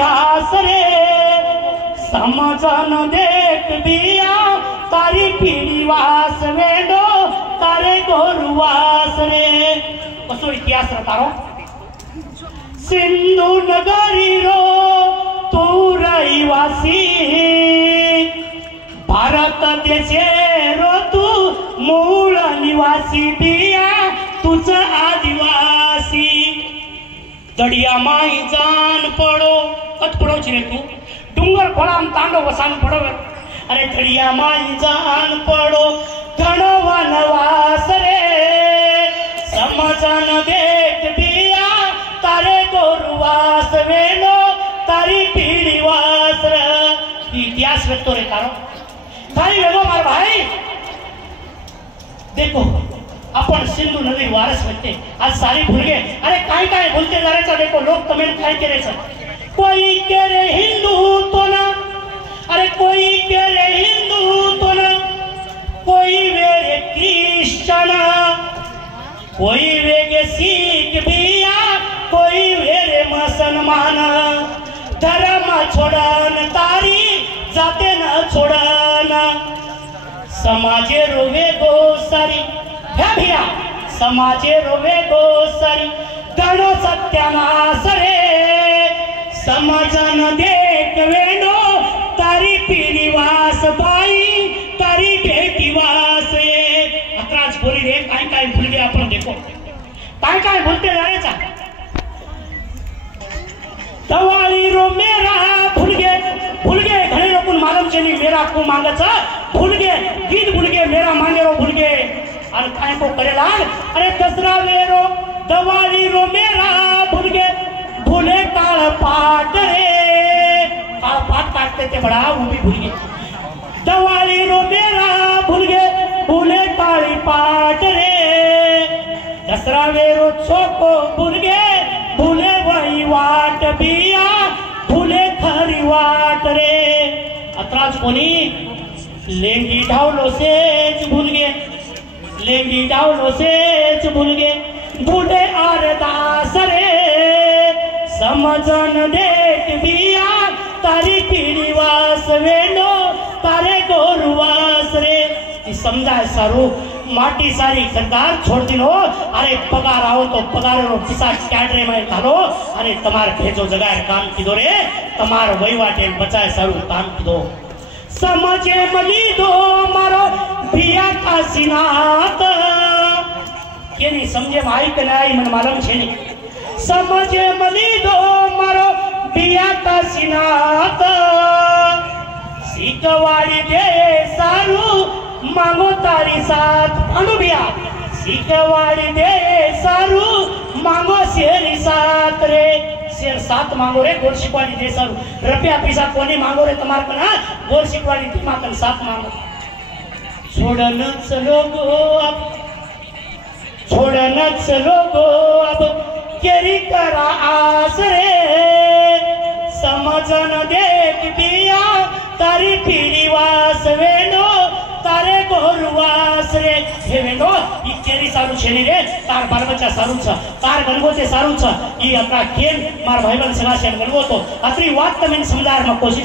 इतिहास रे समझन देख बिया तारी पीढ़ी वास वेडो तारे गोरुवास रे कसो इतिहास रे तारो सिंधु नगरी रो तू रहिवासी भारत देशे रो तू मूळ निवासी बिया तुझ आदिवासी दडिया माई जान पड़ो कत पड़ो रे तू डूंगर खोलाम तांडो वसान पड़ो अरे दडिया माई जान पड़ो घणो वनवास रे समझन देख बिया तारे गोरुवास वेणो तारी पीढ़ी वास रे इतिहास व्यक्तो रे तारो थाई वेगो मार भाई देखो अपन सिंधु नदी वारस व्यक्ति आज सारी भूल गए अरे काय काय बोलते जा रहे देखो लोग कमेंट काय करे कोई कह रे हिंदू तो ना अरे कोई कह रे हिंदू तो ना कोई वेरे क्रिश्चियन कोई वेगे सिख बिया कोई वेरे मुसलमान धर्म छोड़न तारी जाते न छोड़न समाजे रोवे गो सारी भैया समाजे रोवे गो सारी गणो सत्यानाश रे समझन देख वेणो तारी पीढ़ी वास भाई तारी बेटी वास अतराज बोली रे काय काय भूल गया अपन देखो काय काय भूलते जा रे चा दवाली रो मेरा भूल गए घरे लोग मालूम चली मेरा को मांगचा भूल गए गीत भूल गए मेरा मांगे रो भूल गए और काय को करे लाग अरे दसरा वेरो दवाली रो मेरा भूल गए भूले काल पाट रे काल पाट काटते थे बड़ा वो भी भूल गए दवाली रो मेरा भूल गए भूले काली पाट रे दसरा वेरो छोको भूल गए भूले वही वाट बिया भूले खरी वाट रे अतराज कोणी लेंगी ढावलो सेच भूल गए लेंगी ढावलो सेच भूल गए भूले अरदास रे समझन देख बिया तारी पीढ़ी वास वेणो तारे गोरुवास रे समझाए सारू माटी सारी सरकार छोड़ दिलो अरे पगार आओ तो पगार रो पिसा कैडरे में डालो अरे तमार भेजो जगह काम कीधो रे तमार वहीवाटे बचाए सारू काम कीधो समझे मली दो मारो बिया का सिनात के नहीं समझे भाई के नहीं मन मालूम छे नहीं समझे मली दो मारो बिया का सिनात सीखवाड़ी दे सारू मांगो तारी साथ अनुबिया सीखवाड़ी दे सारू मांगो शेरी साथ रे शेर साथ मांगो रे गोर शिकवाड़ी दे सारू रुपया पैसा कोनी मांगो रे तुम्हार कना गोर शिकवाड़ी ती माकन साथ मांगो छोड़न चलो गो अब छोड़न चलो गो अब केरी करा आस रे समझन देख बिया तारी पीढ़ी वास वेणो तारे गोरुवास रे हे वेणो ई केरी सारू छेनी रे तार बाल बच्चा सारू छ तार गणगो ते सारू छ ई अपना खेल मार भाईबंध सगा से गणगो तो अतरी बात तमें समझार में कोशिश